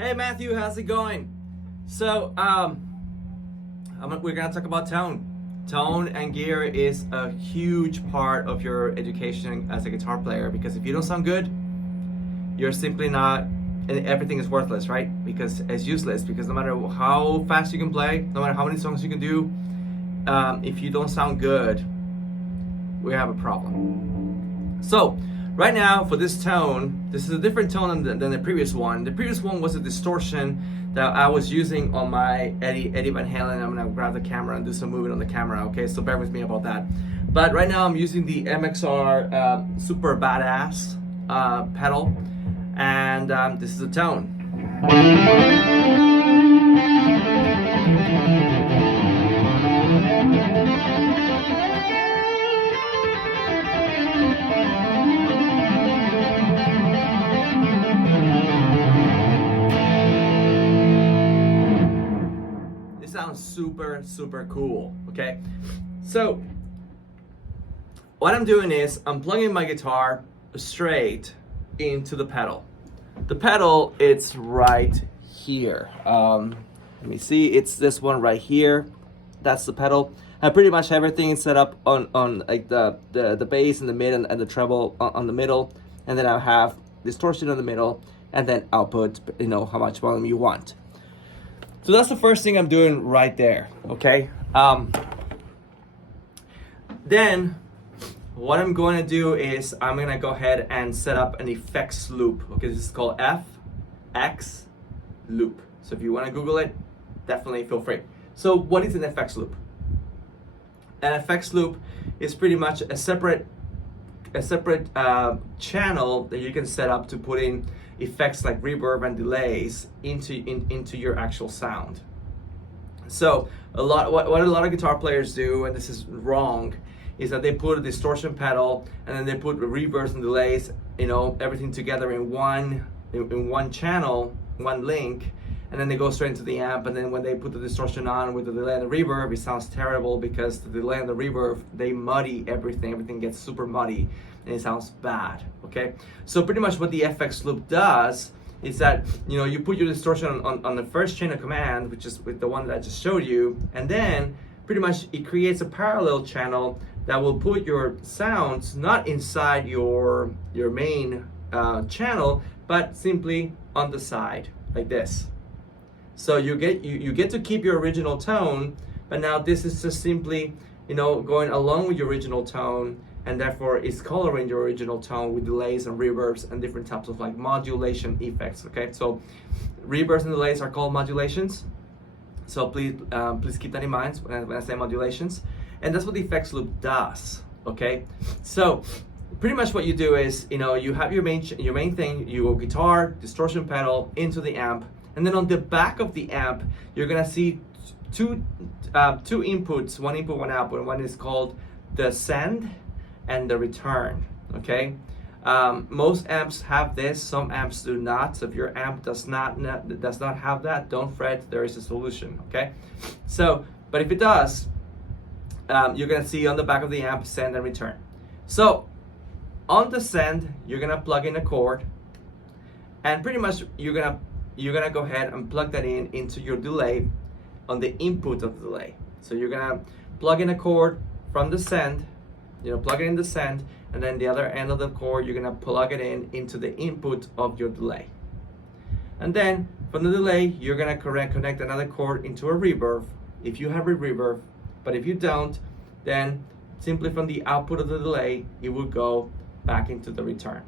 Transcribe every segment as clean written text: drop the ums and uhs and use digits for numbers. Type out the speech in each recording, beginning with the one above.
Hey Matthew, how's it going? So, we're gonna talk about tone. Tone and gear is a huge part of your education as a guitar player because if you don't sound good, you're simply not, and everything is worthless, right? Because it's useless. Because no matter how fast you can play, no matter how many songs you can do, if you don't sound good, we have a problem. So, right now for this tone, this is a different tone than the previous one. The previous one was a distortion that I was using on my Eddie Van Halen. I'm gonna grab the camera and do some moving on the camera, okay? So bear with me about that. But right now I'm using the MXR Super Badass pedal, and this is a tone. Sounds super cool, okay? So what I'm doing is I'm plugging my guitar straight into the pedal. The pedal, it's right here. Let me see, it's this one right here. That's the pedal. I pretty much everything is set up on like the bass and the mid and the treble on the middle, and then I have distortion in the middle, and then output, how much volume you want. So that's the first thing I'm doing right there, okay? Then what I'm going to do is I'm going to go ahead and set up an effects loop. Okay, this is called FX loop. So if you want to Google it, definitely feel free. So what is an effects loop? An effects loop is pretty much a separate channel that you can set up to put in effects like reverb and delays into your actual sound. So what a lot of guitar players do, and this is wrong, is that they put a distortion pedal and then they put reverbs and delays, everything together in one channel, one link, and then they go straight into the amp. And then when they put the distortion on with the delay and the reverb, it sounds terrible because the delay and the reverb, they muddy everything. Everything gets super muddy and it sounds bad, okay? So pretty much what the FX loop does is that, you put your distortion on the first chain of command, which is with the one that I just showed you, and then pretty much it creates a parallel channel that will put your sounds not inside your main channel, but simply on the side, like this. So you get to keep your original tone, but now this is just simply, going along with your original tone, and therefore it's coloring your original tone with delays and reverbs and different types of like modulation effects. Okay, so reverbs and delays are called modulations. So please keep that in mind when I say modulations, and that's what the effects loop does. Okay, so pretty much what you do is, you have your main thing, your guitar, distortion pedal into the amp. And then on the back of the amp, you're gonna see two inputs, one input, one output. One is called the send and the return, okay? Most amps have this, some amps do not. So if your amp does not have that, don't fret, there is a solution, okay? So, but if it does, you're gonna see on the back of the amp, send and return. So on the send, you're gonna plug in a chord, and pretty much you're gonna go ahead and plug that into your delay on the input of the delay. So you're gonna plug in a chord from the send, plug it in the send, and then the other end of the chord, you're gonna plug it into the input of your delay. And then from the delay, you're gonna connect another chord into a reverb, if you have a reverb, but if you don't, then simply from the output of the delay, it will go back into the return.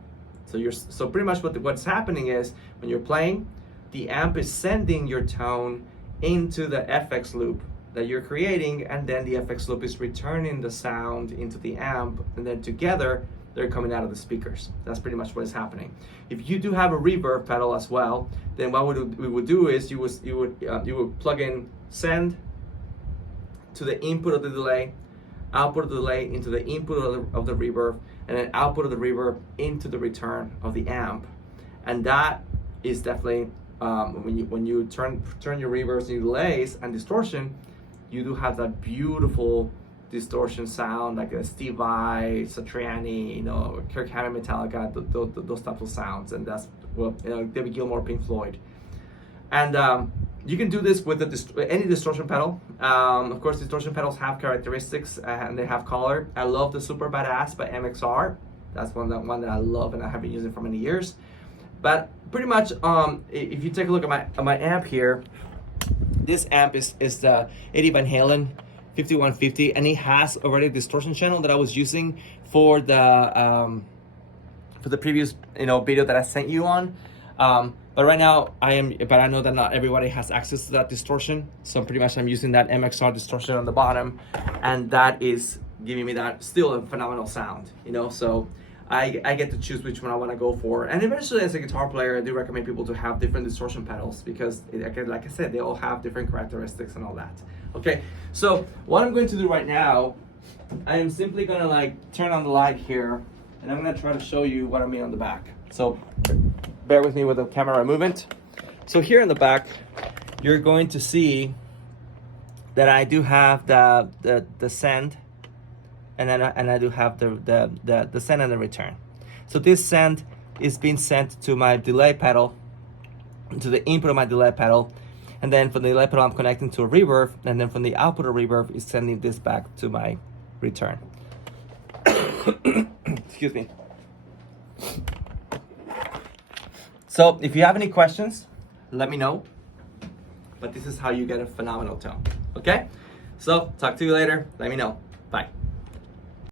So pretty much what's happening is when you're playing, the amp is sending your tone into the FX loop that you're creating, and then the FX loop is returning the sound into the amp, and then together they're coming out of the speakers. That's pretty much what is happening. If you do have a reverb pedal as well, then what we would do is you would plug in send to the input of the delay, output of the delay into the input of the reverb, and then output of the reverb into the return of the amp. And that is definitely when you turn your reverbs and delays and distortion, you do have that beautiful distortion sound like a Steve Vai, Satriani, Kirk Hammett, Metallica, those types of sounds, and that's David Gilmour, Pink Floyd. And you can do this with any distortion pedal. Of course, distortion pedals have characteristics and they have color. I love the Super Badass by MXR. That's one that I love and I have been using for many years. But pretty much, if you take a look at my amp here, this amp is the Eddie Van Halen 5150, and it has already a distortion channel that I was using for the previous video that I sent you on. But right now I know that not everybody has access to that distortion, so pretty much I'm using that MXR distortion on the bottom, and that is giving me that still a phenomenal sound, so I get to choose which one I want to go for. And eventually, as a guitar player, I do recommend people to have different distortion pedals because, like I said, they all have different characteristics and all that. Okay, so what I'm going to do right now, I am simply gonna turn on the light here, and I'm gonna try to show you what I mean on the back. So bear with me with the camera movement. So here in the back, you're going to see that I do have the send, and I do have the send and the return. So this send is being sent to my delay pedal, to the input of my delay pedal, and then from the delay pedal I'm connecting to a reverb, and then from the output of reverb is sending this back to my return. Excuse me. So if you have any questions, let me know. But this is how you get a phenomenal tone. Okay? So talk to you later. Let me know. Bye.